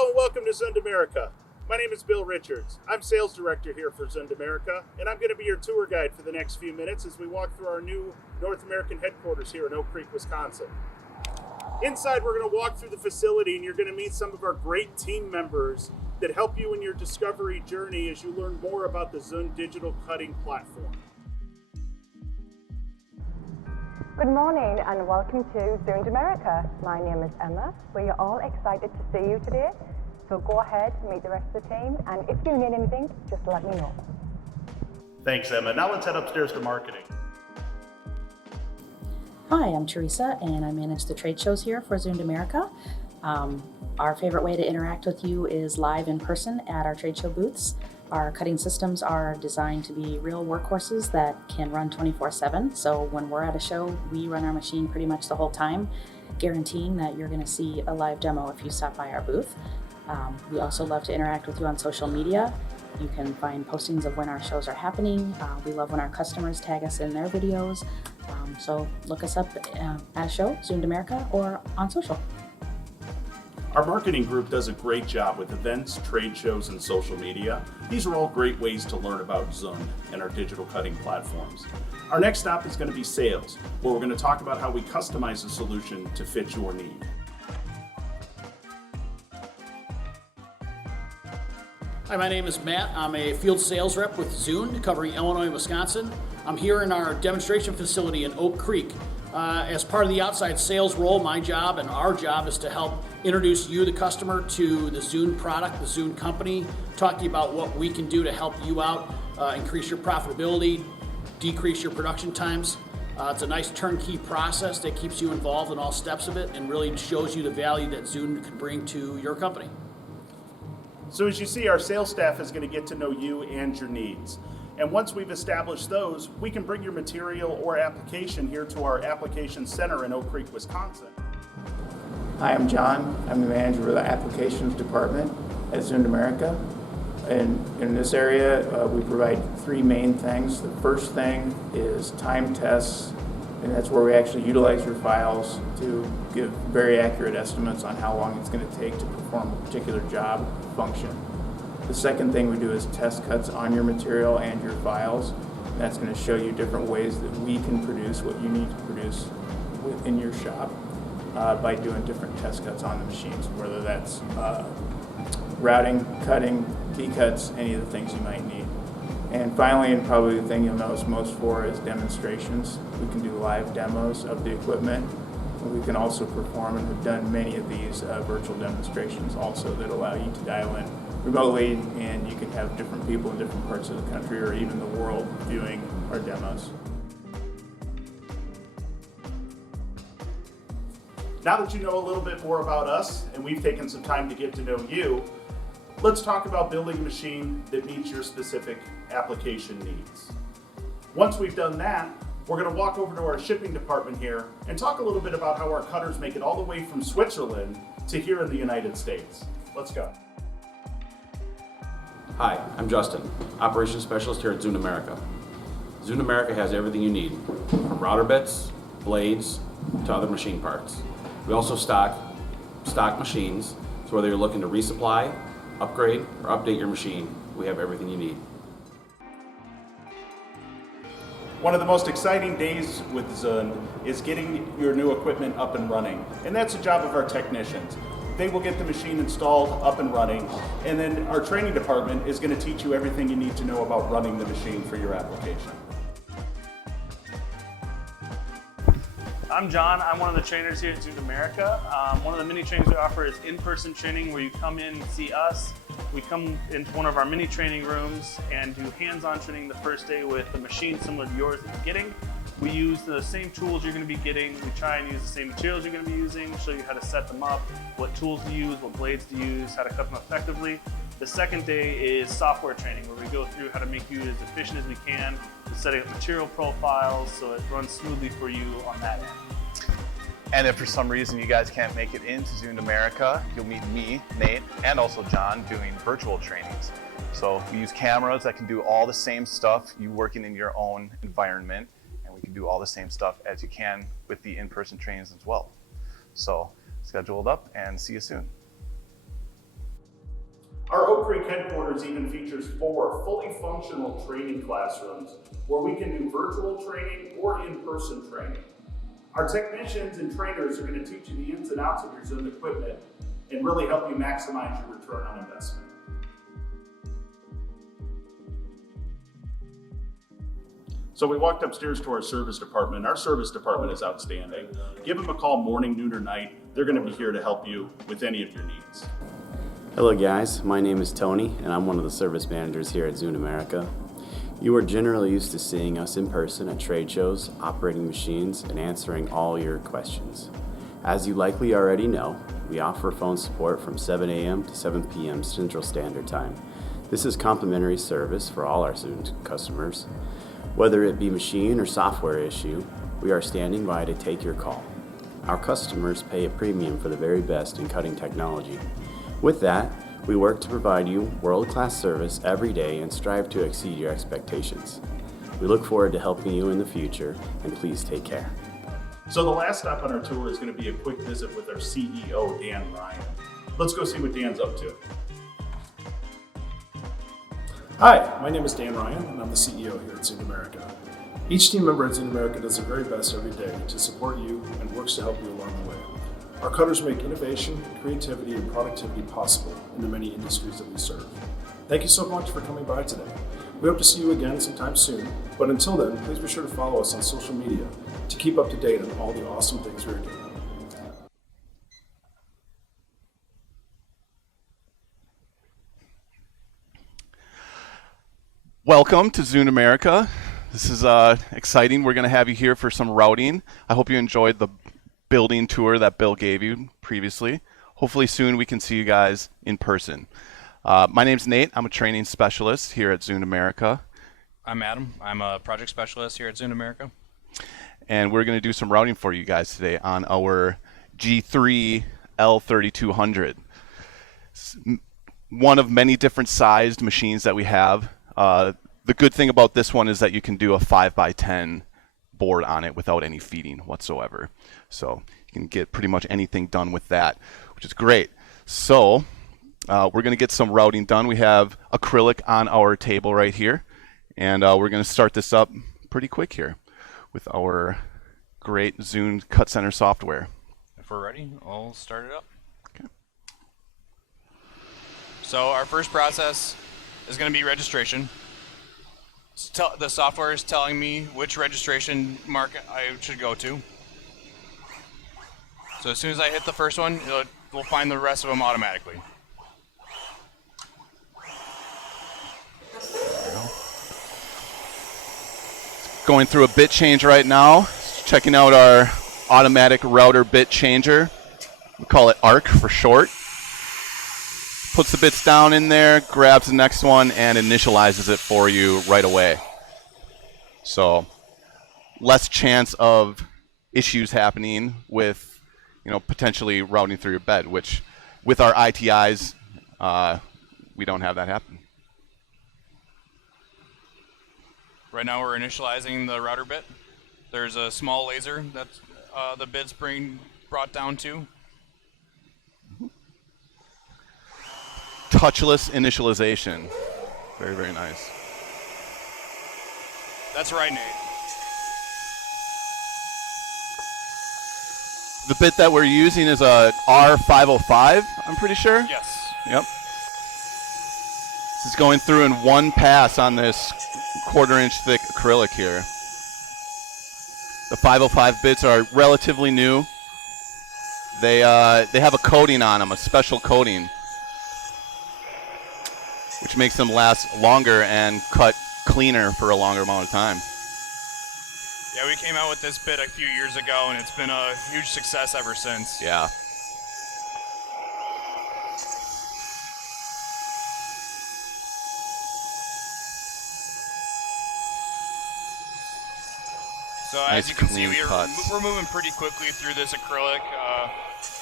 Hello and welcome to Zund America. My name is Bill Richards. I'm sales director here for Zund America, and I'm going to be your tour guide for the next few minutes as we walk through our new North American headquarters here in Oak Creek, Wisconsin. Inside, we're going to walk through the facility and you're going to meet some of our great team members that help you in your discovery journey as you learn more about the Zund digital cutting platform. Good morning and welcome to Zund America. My name is Emma. We are all excited to see you today. So go ahead, meet the rest of the team, and if you need anything, just let me know. Thanks, Emma. Now let's head upstairs to marketing. Hi, I'm Teresa and I manage the trade shows here for Zund America. Our favorite way to interact with you is live in person at our trade show booths. Our cutting systems are designed to be real workhorses that can run 24/7. So when we're at a show, we run our machine pretty much the whole time, guaranteeing that you're going to see a live demo if you stop by our booth. We also love to interact with you on social media. You can find postings of when our shows are happening. We love when our customers tag us in their videos. So look us up at a show, Zund America, or on social. Our marketing group does a great job with events, trade shows, and social media. These are all great ways to learn about Zund and our digital cutting platforms. Our next stop is going to be sales, where we're going to talk about how we customize a solution to fit your need. Hi, my name is Matt. I'm a field sales rep with Zund, covering Illinois and Wisconsin. I'm here in our demonstration facility in Oak Creek. As part of the outside sales role, my job and our job is to help introduce you, the customer, to the Zund product, the Zund company, talk to you about what we can do to help you out, increase your profitability, decrease your production times. It's a nice turnkey process that keeps you involved in all steps of it and really shows you the value that Zund can bring to your company. So as you see, our sales staff is going to get to know you and your needs. And once we've established those, we can bring your material or application here to our application center in Oak Creek, Wisconsin. Hi, I'm John. I'm the manager of the applications department at Zund America. And in this area, we provide three main things. The first thing is time tests, and that's where we actually utilize your files to give very accurate estimates on how long it's going to take to perform a particular job function. The second thing we do is test cuts on your material and your files. And that's going to show you different ways that we can produce what you need to produce within your shop by doing different test cuts on the machines, whether that's routing, cutting, D-cuts, any of the things you might need. And finally, and probably the thing you'll know us most for, is demonstrations. We can do live demos of the equipment. And we can also perform, and we've done many of these virtual demonstrations also that allow you to dial in remotely, and you can have different people in different parts of the country or even the world viewing our demos. Now that you know a little bit more about us and we've taken some time to get to know you, let's talk about building a machine that meets your specific application needs. Once we've done that, we're going to walk over to our shipping department here and talk a little bit about how our cutters make it all the way from Switzerland to here in the United States. Let's go. Hi, I'm Justin, Operations Specialist here at Zund America. Zund America has everything you need, from router bits, blades, to other machine parts. We also stock machines, so whether you're looking to resupply, upgrade, or update your machine, we have everything you need. One of the most exciting days with Zund is getting your new equipment up and running, and that's the job of our technicians. They will get the machine installed, up and running, and then our training department is going to teach you everything you need to know about running the machine for your application. I'm John. I'm one of the trainers here at Zund America. One of the mini trainings we offer is in-person training, where you come in and see us. We come into one of our mini training rooms and do hands-on training the first day with a machine similar to yours that you're getting. We use the same tools you're going to be getting. We try and use the same materials you're going to be using, show you how to set them up, what tools to use, what blades to use, how to cut them effectively. The second day is software training, where we go through how to make you as efficient as we can with setting up material profiles so it runs smoothly for you on that end. And if for some reason you guys can't make it into Zund America, you'll meet me, Nate, and also John doing virtual trainings. So we use cameras that can do all the same stuff you working in your own environment, and we can do all the same stuff as you can with the in-person trainings as well. So schedule it up and see you soon. Our Oak Creek headquarters even features 4 fully functional training classrooms where we can do virtual training or in-person training. Our technicians and trainers are going to teach you the ins and outs of your Zund equipment and really help you maximize your return on investment. So we walked upstairs to our service department. Our service department is outstanding. Give them a call morning, noon, or night. They're going to be here to help you with any of your needs. Hello guys, my name is Tony and I'm one of the service managers here at Zund America. You are generally used to seeing us in person at trade shows, operating machines, and answering all your questions. As you likely already know, we offer phone support from 7 a.m. to 7 p.m. Central Standard Time. This is complimentary service for all our Zund customers. Whether it be machine or software issue, we are standing by to take your call. Our customers pay a premium for the very best in cutting technology. With that, we work to provide you world-class service every day and strive to exceed your expectations. We look forward to helping you in the future, and please take care. So the last stop on our tour is going to be a quick visit with our CEO, Dan Ryan. Let's go see what Dan's up to. Hi, my name is Dan Ryan, and I'm the CEO here at Zund America. Each team member at Zund America does their very best every day to support you and works to help you along the way. Our cutters make innovation, creativity, and productivity possible in the many industries that we serve. Thank you so much for coming by today. We hope to see you again sometime soon, but until then, please be sure to follow us on social media to keep up to date on all the awesome things we're doing. Welcome to Zund America. This is exciting. We're going to have you here for some routing. I hope you enjoyed the building tour that Bill gave you previously. Hopefully soon we can see you guys in person. My name's Nate. I'm a training specialist here at Zund America. I'm Adam. I'm a project specialist here at Zund America. And we're going to do some routing for you guys today on our G3 L3200. One of many different sized machines that we have. The good thing about this one is that you can do a 5x10 board on it without any feeding whatsoever. So you can get pretty much anything done with that, which is great. So we're going to get some routing done. We have acrylic on our table right here, and we're going to start this up pretty quick here with our great Zund Cut Center software. If we're ready, I'll start it up. Okay. So our first process is going to be registration. The software is telling me which registration mark I should go to. So as soon as I hit the first one, we'll find the rest of them automatically. Going through a bit change right now. Checking out our automatic router bit changer. We call it ARC for short. Puts the bits down in there, grabs the next one, and initializes it for you right away. So less chance of issues happening with, potentially routing through your bed, which with our ITIs, we don't have that happen. Right now we're initializing the router bit. There's a small laser that the bit's being brought down to. Touchless initialization. Very, very nice. That's right, Nate. The bit that we're using is a R505, I'm pretty sure? Yes. Yep. This is going through in one pass on this 1/4-inch thick acrylic here. The 505 bits are relatively new. They have a coating on them, a special coating, which makes them last longer and cut cleaner for a longer amount of time. Yeah, we came out with this bit a few years ago, and it's been a huge success ever since. Yeah. So nice as you can see, cuts. we're moving pretty quickly through this acrylic.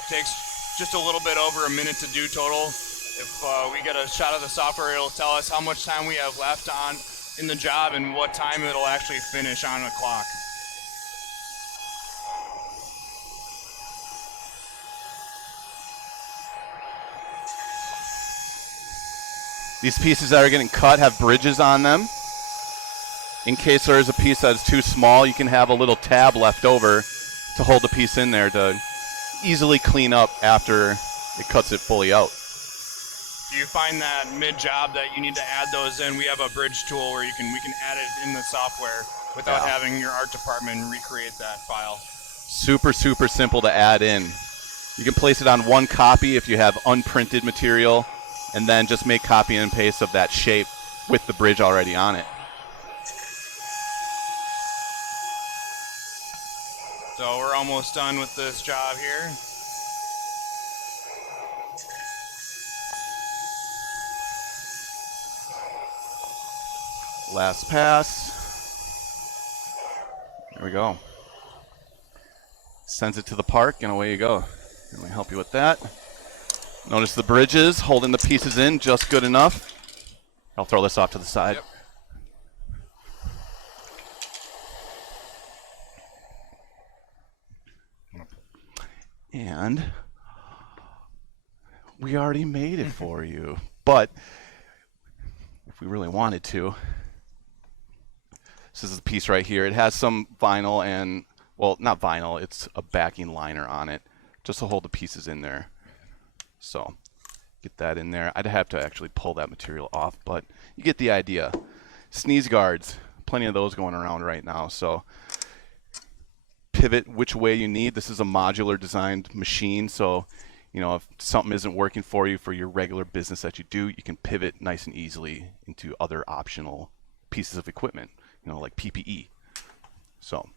Takes just a little bit over a minute to do total. If we get a shot of the software, it'll tell us how much time we have left on in the job and what time it'll actually finish on the clock. These pieces that are getting cut have bridges on them. In case there is a piece that is too small, you can have a little tab left over to hold the piece in there to easily clean up after it cuts it fully out. If you find that mid-job that you need to add those in, we have a bridge tool where we can add it in the software without having your art department recreate that file. Super, super simple to add in. You can place it on one copy if you have unprinted material, and then just make copy and paste of that shape with the bridge already on it. So we're almost done with this job here. Last pass. There we go. Sends it to the park, and away you go. Let me help you with that. Notice the bridges holding the pieces in just good enough. I'll throw this off to the side. Yep. And we already made it for you. But if we really wanted to, this is the piece right here. It has some vinyl and, well, not vinyl, it's a backing liner on it just to hold the pieces in there. So get that in there. I'd have to actually pull that material off, but you get the idea. Sneeze guards, plenty of those going around right now. So pivot which way you need. This is a modular designed machine, so you know if something isn't working for you for your regular business that you do, you can pivot nice and easily into other optional pieces of equipment, you know, like PPE. So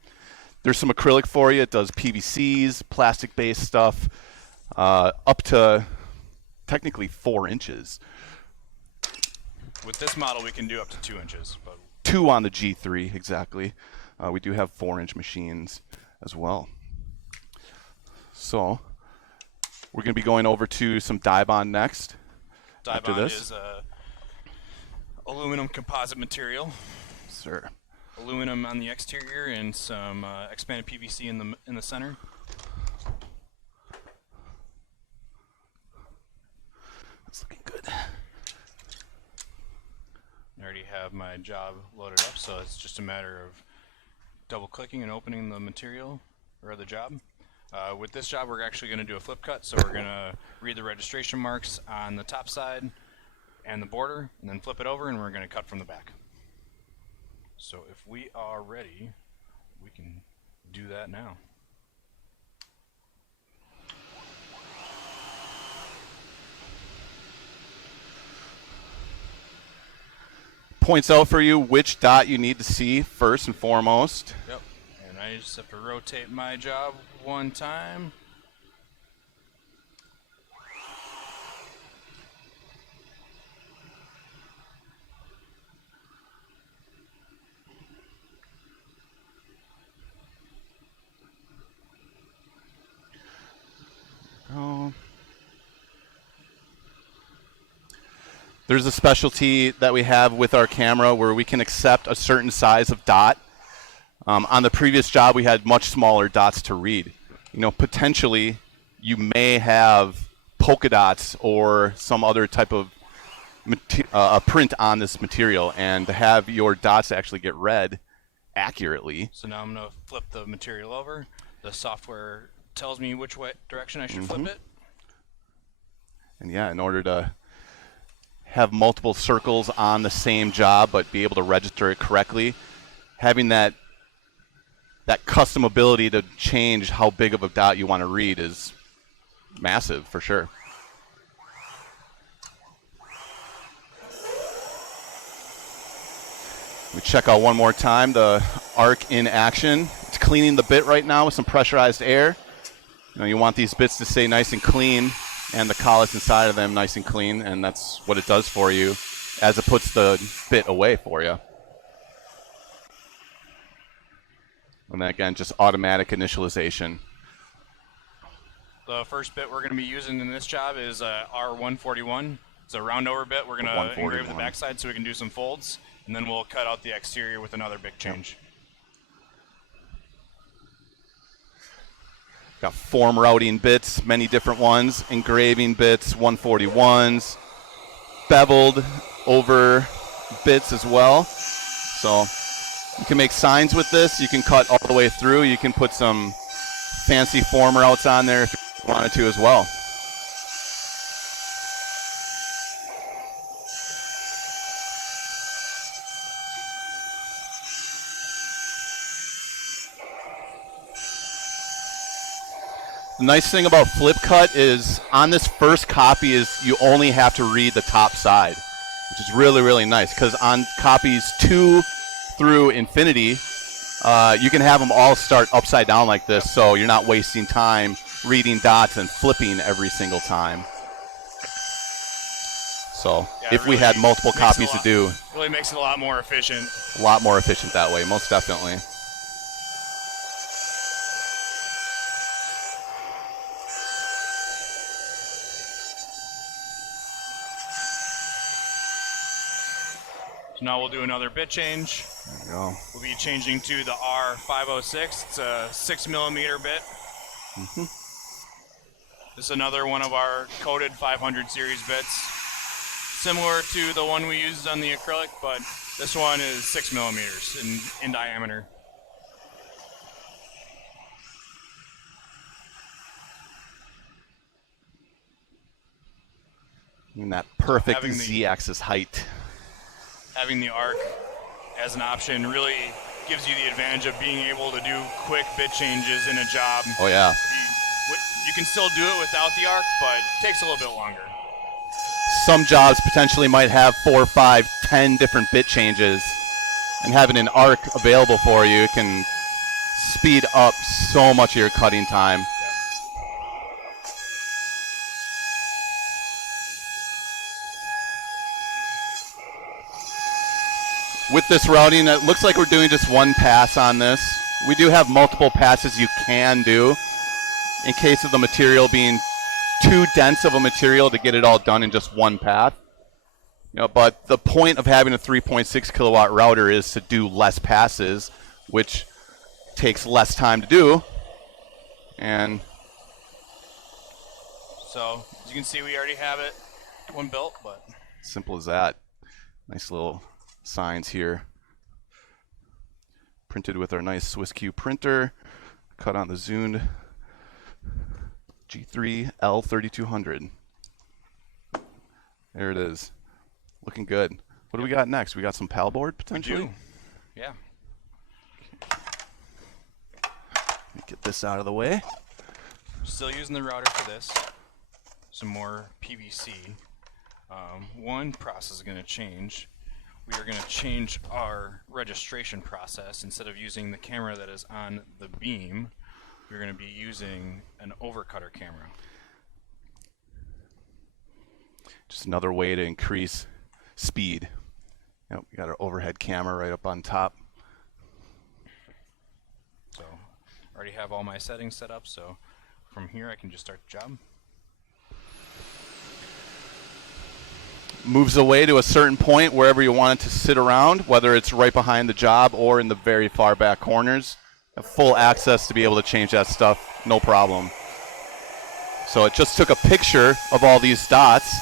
there's some acrylic for you. It does PVCs, plastic-based stuff, up to technically 4 inches. With this model, we can do up to 2 inches. But 2 on the G3, exactly. We do have 4-inch machines as well. So we're going to be going over to some dibond next. dibond is aluminum composite material. Sir. Aluminum on the exterior and some expanded PVC in the center. That's looking good. I already have my job loaded up, so it's just a matter of double clicking and opening the material or the job. With this job, we're actually going to do a flip cut, so we're going to read the registration marks on the top side and the border, and then flip it over, and we're going to cut from the back. So if we are ready, we can do that now. Points out for you which dot you need to see first and foremost. Yep. And I just have to rotate my job one time. There's a specialty that we have with our camera where we can accept a certain size of dot. On the previous job, we had much smaller dots to read. You know, potentially you may have polka dots or some other type of print on this material, and to have your dots actually get read accurately. So now I'm going to flip the material over. The software tells me which direction I should flip it. And yeah, in order to have multiple circles on the same job but be able to register it correctly, having that custom ability to change how big of a dot you want to read is massive for sure. We check out one more time the arc in action. It's cleaning the bit right now with some pressurized air. You know, you want these bits to stay nice and clean and the collets inside of them nice and clean, and that's what it does for you as it puts the bit away for you. And then again, just automatic initialization. The first bit we're going to be using in this job is R141. It's a round over bit. We're going to engrave the backside so we can do some folds, and then we'll cut out the exterior with another big change. Got form routing bits, many different ones, engraving bits, 141s, beveled over bits as well. So you can make signs with this. You can cut all the way through. You can put some fancy former outs on there if you wanted to as well. The nice thing about flip cut is on this first copy is you only have to read the top side, which is really, really nice, because on copies 2 through infinity, you can have them all start upside down like this, so you're not wasting time reading dots and flipping every single time. So Yeah, if we had multiple copies to do, really makes it a lot more efficient. a lot more efficient that way, most definitely. So now we'll do another bit change. There we go. We'll be changing to the R506. It's a 6mm bit. This is another one of our coated 500 series bits. Similar to the one we used on the acrylic, but this one is 6mm in diameter. And that perfect Having the- Z-axis height. Having the arc as an option really gives you the advantage of being able to do quick bit changes in a job. Oh yeah. You can still do it without the arc, but it takes a little bit longer. Some jobs potentially might have 4, 5, 10 different bit changes, and having an arc available for you can speed up so much of your cutting time. With this routing, it looks like we're doing just one pass on this. We do have multiple passes you can do in case of the material being too dense of a material to get it all done in just one path. You know, but the point of having a 3.6 kilowatt router is to do less passes, which takes less time to do. And So, as you can see, we already have it one built, but simple as that. Nice little signs here. Printed with our nice Swiss Q printer. Cut on the Zund G3 L3200. There it is. Looking good. What do we got next? We got some pal board potentially? yeah. Let me get this out of the way. Still using the router for this. Some more PVC. One process is going to change. We are going to change our registration process. Instead of using the camera that is on the beam, we're going to be using an overcutter camera. Just another way to increase speed. Yep, we got our overhead camera right up on top. So I already have all my settings set up, so from here I can just start the job. Moves away to a certain point wherever you want it to sit around, whether it's right behind the job or in the very far back corners. Have full access to be able to change that stuff, no problem. So it just took a picture of all these dots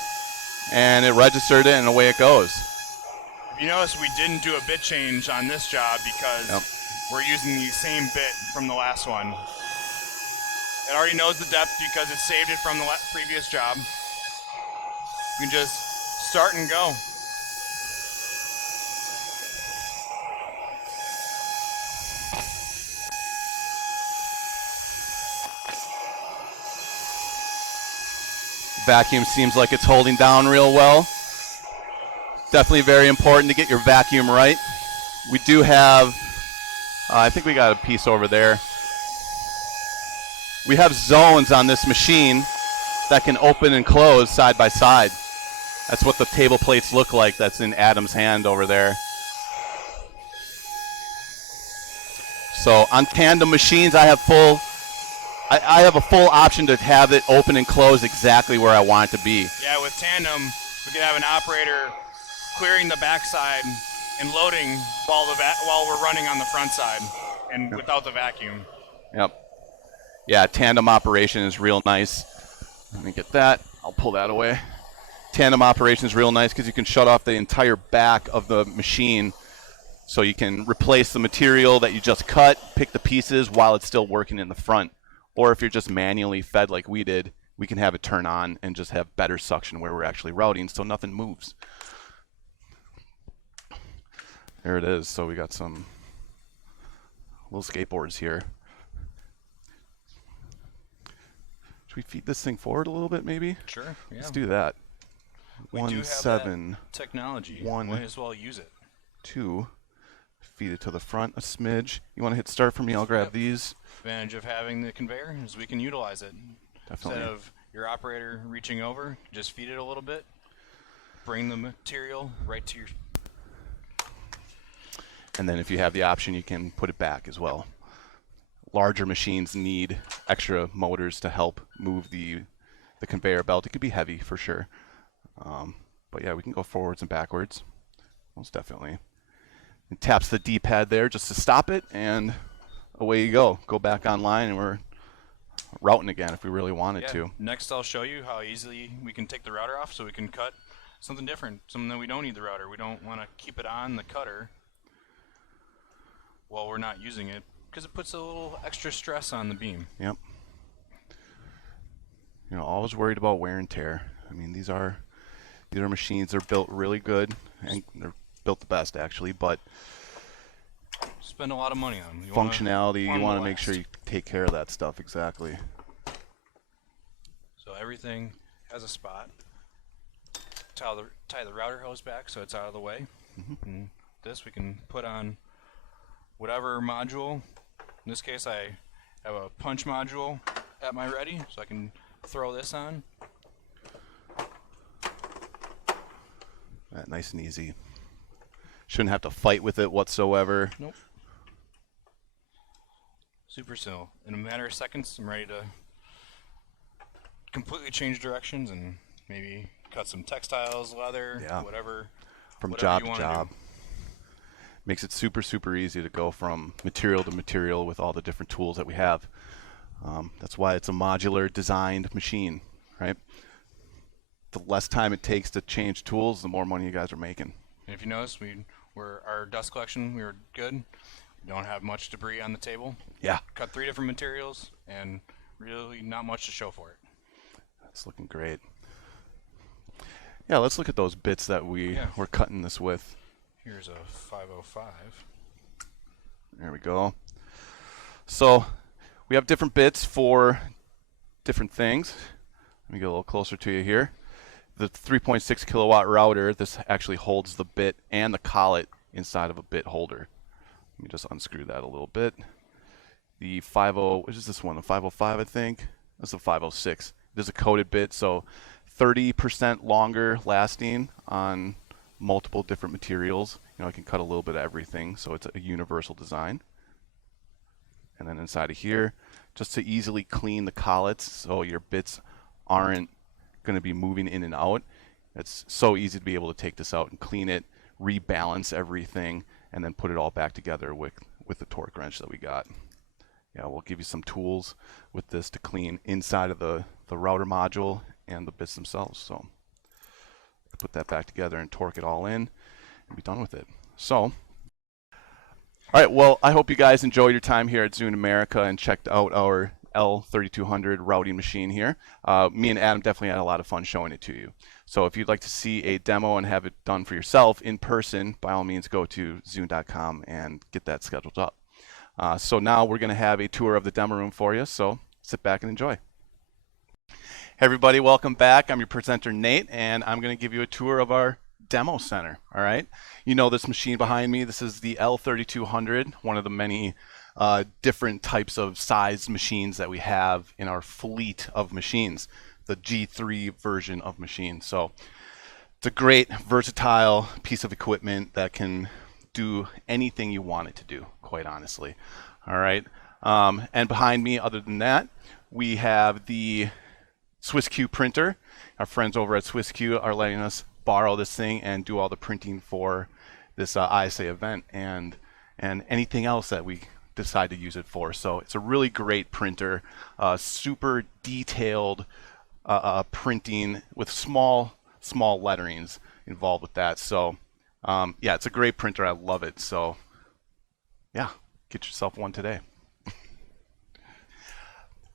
and it registered it and away it goes. If you notice, we didn't do a bit change on this job because we're using the same bit from the last one. It already knows the depth because it saved it from the previous job. You can just start and go. Vacuum seems like it's holding down real well. Definitely very important to get your vacuum right. We do have, I think we got a piece over there. We have zones on this machine that can open and close side by side. That's what the table plates look like that's in Adam's hand over there. So on tandem machines, I have a full option to have it open and close exactly where I want it to be. Yeah, with tandem, we could have an operator clearing the backside and loading while we're running on the front side and without the vacuum. Yep. Yeah, tandem operation is real nice. Let me get that. I'll pull that away. Tandem operation is real nice because you can shut off the entire back of the machine, so you can replace the material that you just cut, pick the pieces while it's still working in the front. Or if you're just manually fed like we did, we can have it turn on and just have better suction where we're actually routing, so nothing moves. There it is. So we got some little skateboards here. Should we feed this thing forward a little bit, maybe? Sure. Yeah. Let's do that. We do have 7 that technology. 1 Might as well use it. 2. Feed it to the front a smidge. You want to hit start for me? I'll grab these. Advantage of having the conveyor is we can utilize it. Definitely. Instead of your operator reaching over, just feed it a little bit. Bring the material right to your. And then if you have the option, you can put it back as well. Larger machines need extra motors to help move the conveyor belt. It could be heavy for sure. But yeah, we can go forwards and backwards. Most definitely. It taps the D-pad there just to stop it, and away you go. Go back online, and we're routing again if we really wanted to. Next, I'll show you how easily we can take the router off so we can cut something different, something that we don't need the router. We don't want to keep it on the cutter while we're not using it, because it puts a little extra stress on the beam. Yep. You know, always worried about wear and tear. I mean, these are machines. They're built really good, and they're built the best actually. But spend a lot of money on them. Functionality, you want to make sure you take care of that stuff. Exactly. So everything has a spot. Tie the router hose back so it's out of the way. And this we can put on whatever module. In this case, I have a punch module at my ready, so I can throw this on. Nice and easy. Shouldn't have to fight with it whatsoever. Nope. Super simple. In a matter of seconds, I'm ready to completely change directions and maybe cut some textiles, leather, whatever. From whatever job to job. Makes it super, super easy to go from material to material with all the different tools that we have. That's why it's a modular designed machine, right? The less time it takes to change tools, the more money you guys are making. And if you notice, our dust collection, we were good. We don't have much debris on the table. Yeah. Cut 3 different materials and really not much to show for it. That's looking great. Yeah, let's look at those bits that we're cutting this with. Here's a 505. There we go. So we have different bits for different things. Let me get a little closer to you here. The 3.6 kilowatt router, this actually holds the bit and the collet inside of a bit holder. Let me just unscrew that a little bit. The 50, what is this one? The 505, I think. That's the 506. It is a coated bit, so 30% longer lasting on multiple different materials. You know, I can cut a little bit of everything, so it's a universal design. And then inside of here, just to easily clean the collets so your bits aren't going to be moving in and out. It's so easy to be able to take this out and clean it, rebalance everything, and then put it all back together with the torque wrench that we got. Yeah, we'll give you some tools with this to clean inside of the router module and the bits themselves. So put that back together and torque it all in and be done with it. So, all right, well, I hope you guys enjoyed your time here at Zund America and checked out our L3200 routing machine here. Me and Adam definitely had a lot of fun showing it to you. So if you'd like to see a demo and have it done for yourself in person, by all means go to Zund.com and get that scheduled up. So now we're going to have a tour of the demo room for you, so sit back and enjoy. Hey everybody, welcome back. I'm your presenter Nate, and I'm going to give you a tour of our demo center. All right, you know this machine behind me. This is the L3200, one of the many different types of size machines that we have in our fleet of machines, the G3 version of machine. So it's a great versatile piece of equipment that can do anything you want it to do, quite honestly. All right, and behind me, other than that, we have the SwissQ printer. Our friends over at SwissQ are letting us borrow this thing and do all the printing for this ISA event and anything else that we decide to use it for. So it's a really great printer, super detailed printing with small small letterings involved with that. So yeah, it's a great printer. I love it. So yeah, get yourself one today.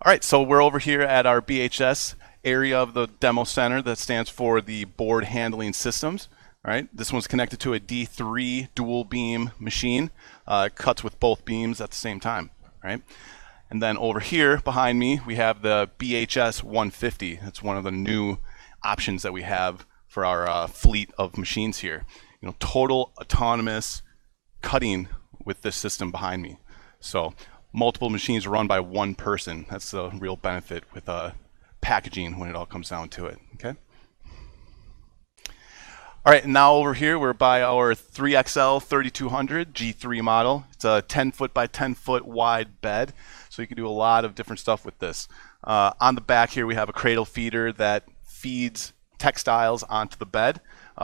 All right, so we're over here at our BHS area of the demo center that stands for the board handling systems. All right, this one's connected to a D3 dual beam machine. It cuts with both beams at the same time, right? And then over here behind me, we have the BHS 150. That's one of the new options that we have for our fleet of machines here. You know, total autonomous cutting with this system behind me. So multiple machines run by one person. That's the real benefit with packaging when it all comes down to it, okay? All right, now over here, we're by our 3XL 3200 G3 model. It's a 10 foot by 10 foot wide bed, so you can do a lot of different stuff with this. On the back here, we have a cradle feeder that feeds textiles onto the bed,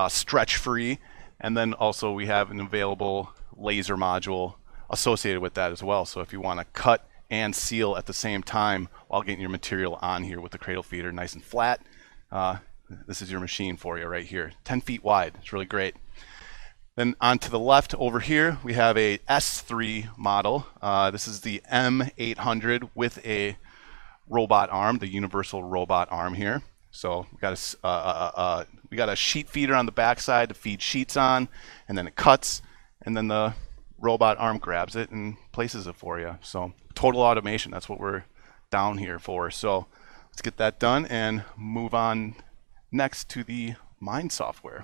stretch free, and then also we have an available laser module associated with that as well. So if you want to cut and seal at the same time while getting your material on here with the cradle feeder nice and flat, this is your machine for you right here. 10 feet wide. It's really great. Then on to the left over here, we have a S3 model. This is the M800 with a robot arm, the universal robot arm here. So we got a sheet feeder on the backside to feed sheets on, and then it cuts, and then the robot arm grabs it and places it for you. So total automation, that's what we're down here for. So let's get that done and move on next to the Mind software.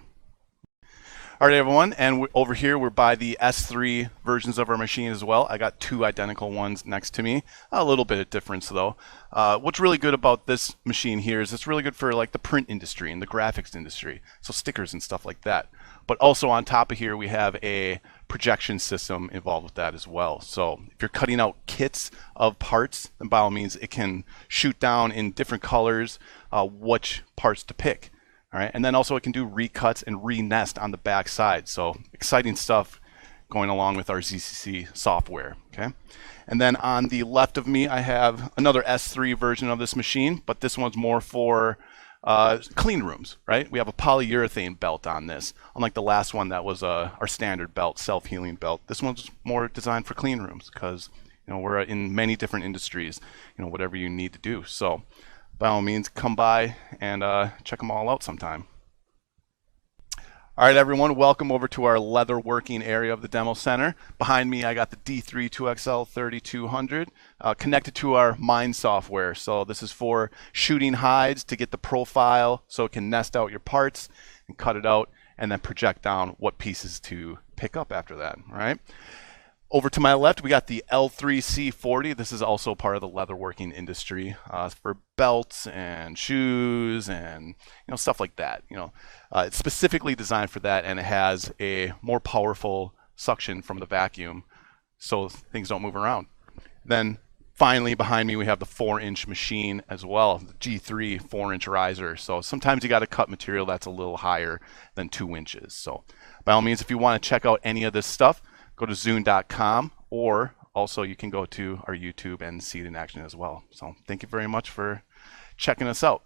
All right, everyone, and over here we're by the S3 versions of our machine as well. I got two identical ones next to me. A little bit of difference though. What's really good about this machine here is it's really good for like the print industry and the graphics industry, so stickers and stuff like that. But also on top of here we have a projection system involved with that as well. So if you're cutting out kits of parts, then by all means it can shoot down in different colors which parts to pick. All right, and then also it can do recuts and re-nest on the back side. So exciting stuff going along with our ZCC software, okay? And then on the left of me, I have another S3 version of this machine, but this one's more for clean rooms, right? We have a polyurethane belt on this. Unlike the last one that was our standard belt, self-healing belt, this one's more designed for clean rooms because, you know, we're in many different industries, you know, whatever you need to do. So by all means, come by and check them all out sometime. All right, everyone, welcome over to our leather working area of the demo center. Behind me, I got the D3 2XL 3200 connected to our Mind software. So this is for shooting hides to get the profile so it can nest out your parts and cut it out and then project down what pieces to pick up after that, all right? Over to my left, we got the L3C40. This is also part of the leatherworking industry for belts and shoes and stuff like that. It's specifically designed for that, and it has a more powerful suction from the vacuum, so things don't move around. Then finally, behind me, we have the 4-inch machine as well, the G3 4-inch riser. So sometimes you got to cut material that's a little higher than 2 inches. So by all means, if you want to check out any of this stuff, go to Zund.com, or also you can go to our YouTube and see it in action as well. So thank you very much for checking us out.